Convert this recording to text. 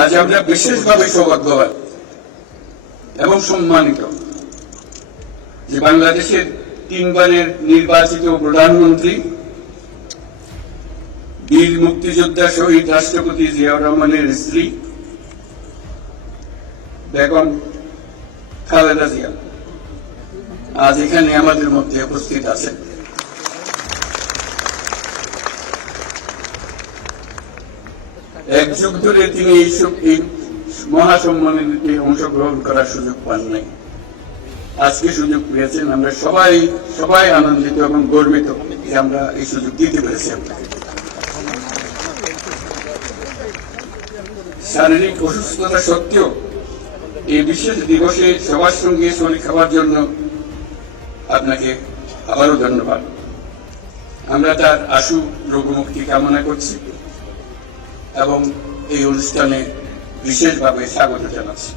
আজ আমরা বিশেষভাবে সৌভাগ্যবান এবং সম্মানিত যে বাংলাদেশের তিনবারের নির্বাচিত প্রধানমন্ত্রী বীর মুক্তিযোদ্ধা শহীদ রাষ্ট্রপতি জিয়াউর রহমানের স্ত্রী বেগম খালেদা জিয়া আজ এখানে আমাদের মধ্যে উপস্থিত আছেন। এক যুগ ধরে তিনি এই মহাসম্মেলনে অংশগ্রহণ করার সুযোগ পান নাই, আজকে সুযোগ পেয়েছেন। আমরা সবাই আনন্দিত এবং গর্বিত যে আমরা এই সুযোগ দিতে পেরেছি আপনাকে। শারীরিক অসুস্থতা সত্ত্বেও এই বিশেষ দিবসে সবার সঙ্গে শরীর খাওয়ার জন্য আপনাকে আবারও ধন্যবাদ। আমরা তার আশু রোগমুক্তি কামনা করছি এবং এই অনুষ্ঠানে বিশেষভাবে স্বাগত জানাচ্ছি।